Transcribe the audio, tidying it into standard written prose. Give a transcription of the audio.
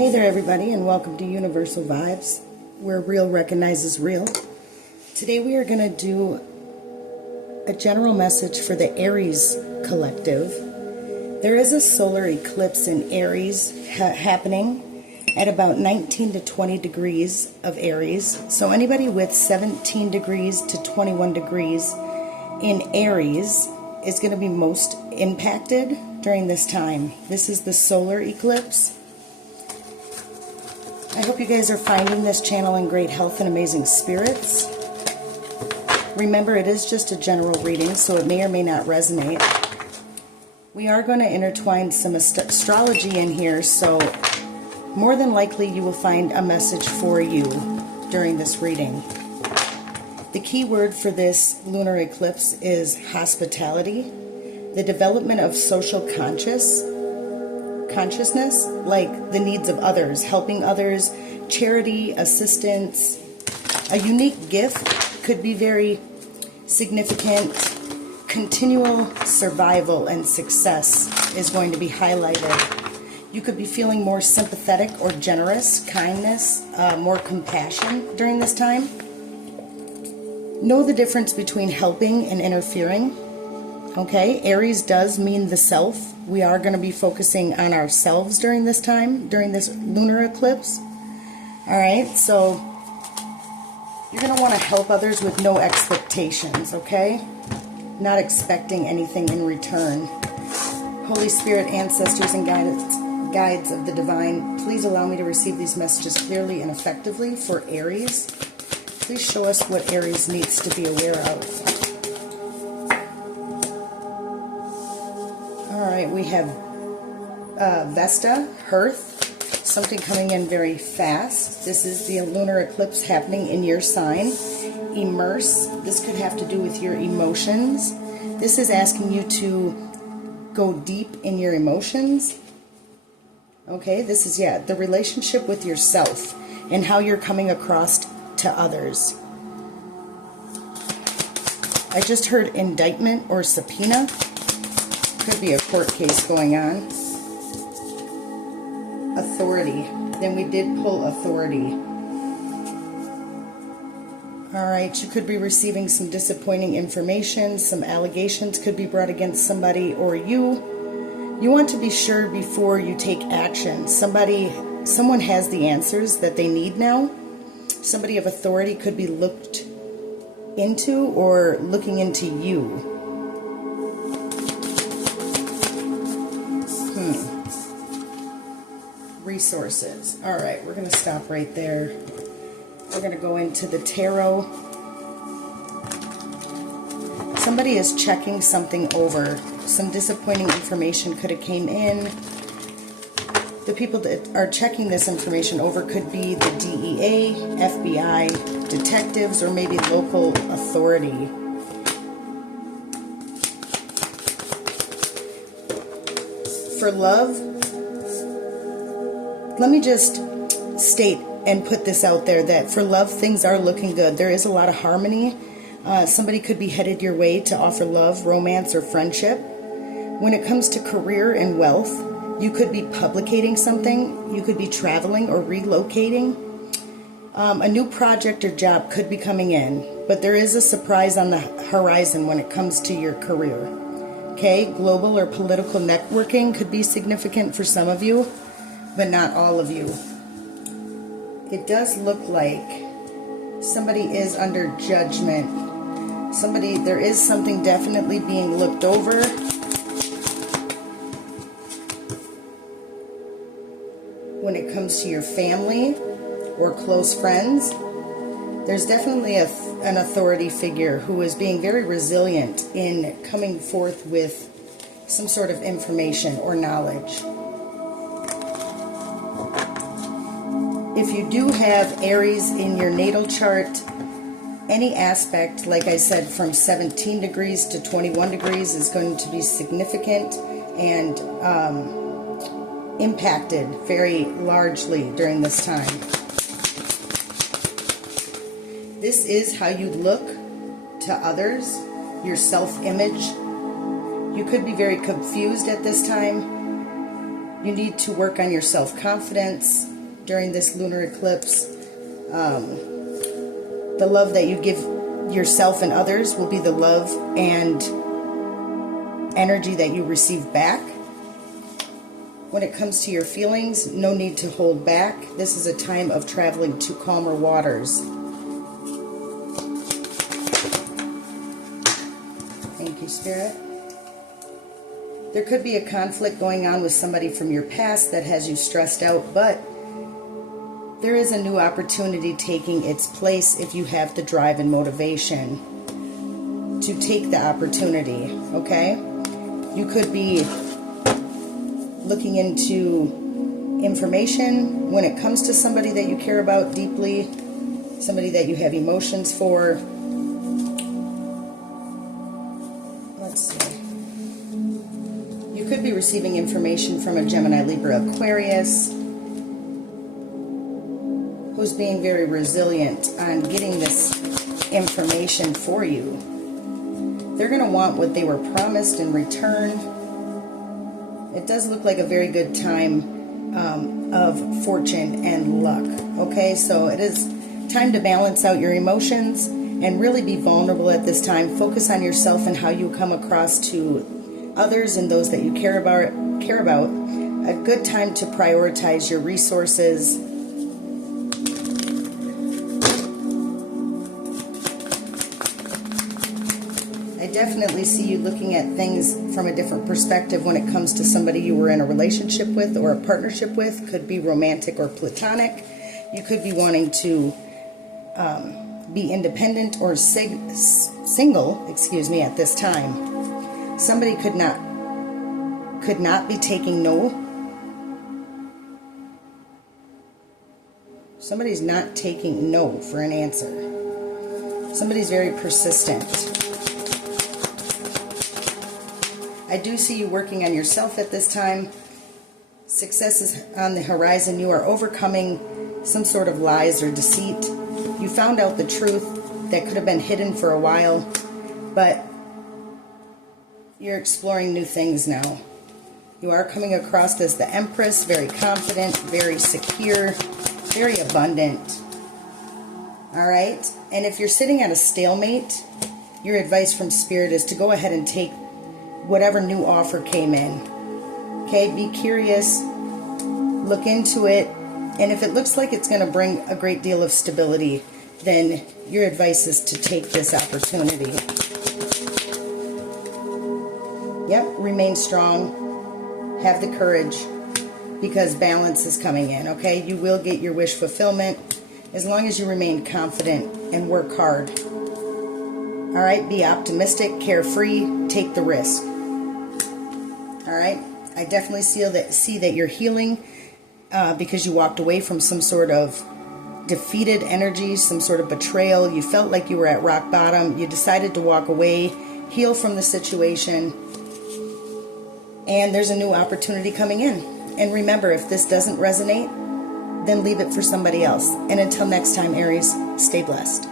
Hey there everybody, and welcome to Universal Vibes, where real recognizes real. Today we are going to do a general message for the Aries collective. There is a solar eclipse in Aries happening at about 19 to 20 degrees of Aries. So anybody with 17 degrees to 21 degrees in Aries is going to be most impacted during this time. This is the solar eclipse. I hope you guys are finding this channel in great health and amazing spirits. Remember, it is just a general reading, so it may or may not resonate. We are going to intertwine some astrology in here, so more than likely you will find a message for you during this reading. The key word for this lunar eclipse is hospitality, the development of social consciousness, like the needs of others, helping others, charity, assistance. A unique gift could be very significant. Continual survival and success is going to be highlighted. You could be feeling more sympathetic or generous, kindness, more compassion during this time. Know the difference between helping and interfering. Okay, Aries does mean the self. We are going to be focusing on ourselves during this time, during this lunar eclipse. Alright, so you're going to want to help others with no expectations, okay? Not expecting anything in return. Holy Spirit, ancestors, and guides of the divine, please allow me to receive these messages clearly and effectively for Aries. Please show us what Aries needs to be aware of. Alright, we have Vesta, Hearth, something coming in very fast. This is the lunar eclipse happening in your sign. Immerse, this could have to do with your emotions. This is asking you to go deep in your emotions. Okay, this is, the relationship with yourself and how you're coming across to others. I just heard indictment or subpoena. Could be a court case going on. Authority. Then we did pull authority. Alright, you could be receiving some disappointing information. Some allegations could be brought against somebody or you. You want to be sure before you take action. Someone has the answers that they need now. Somebody of authority could be looked into or looking into you. Resources. Alright, we're going to stop right there. We're going to go into the tarot. Somebody is checking something over. Some disappointing information could have came in. The people that are checking this information over could be the DEA, FBI, detectives, or maybe local authority. For love, let me just state and put this out there that for love, things are looking good. There is a lot of harmony. Somebody could be headed your way to offer love, romance, or friendship. When it comes to career and wealth, you could be publicating something. You could be traveling or relocating. A new project or job could be coming in, but there is a surprise on the horizon when it comes to your career. Okay, global or political networking could be significant for some of you, but not all of you. It does look like somebody is under judgment. There is something definitely being looked over. When it comes to your family or close friends, there's definitely an authority figure who is being very resilient in coming forth with some sort of information or knowledge. If you do have Aries in your natal chart, any aspect, like I said, from 17 degrees to 21 degrees is going to be significant and impacted very largely during this time. This is how you look to others, your self-image. You could be very confused at this time. You need to work on your self-confidence during this lunar eclipse. The love that you give yourself and others will be the love and energy that you receive back. When it comes to your feelings, no need to hold back. This is a time of traveling to calmer waters. Thank you, Spirit. There could be a conflict going on with somebody from your past that has you stressed out, but there is a new opportunity taking its place if you have the drive and motivation to take the opportunity, okay? You could be looking into information when it comes to somebody that you care about deeply, somebody that you have emotions for. Let's see. You could be receiving information from a Gemini, Libra, Aquarius, who's being very resilient on getting this information for you. They're going to want what they were promised in return. It does look like a very good time of fortune and luck. Okay, so it is time to balance out your emotions and really be vulnerable at this time. Focus on yourself and how you come across to others and those that you care about. A good time to prioritize your resources. I definitely see you looking at things from a different perspective when it comes to somebody you were in a relationship with or a partnership with. Could be romantic or platonic. You could be wanting to be independent or single, at this time. Somebody could not be taking no. Somebody's not taking no for an answer. Somebody's very persistent. I do see you working on yourself at this time. Success is on the horizon. You are overcoming some sort of lies or deceit. You found out the truth that could have been hidden for a while, but you're exploring new things now. You are coming across as the Empress, very confident, very secure, very abundant. All right? And if you're sitting at a stalemate, your advice from Spirit is to go ahead and take whatever new offer came in. Okay, be curious, look into it, and if it looks like it's going to bring a great deal of stability, then your advice is to take this opportunity. Yep, remain strong, have the courage, because balance is coming in, okay? You will get your wish fulfillment as long as you remain confident and work hard. All right, be optimistic, carefree, take the risk. All right, I definitely see that you're healing because you walked away from some sort of defeated energy, some sort of betrayal. You felt like you were at rock bottom. You decided to walk away, heal from the situation, and there's a new opportunity coming in. And remember, if this doesn't resonate, then leave it for somebody else. And until next time, Aries, stay blessed.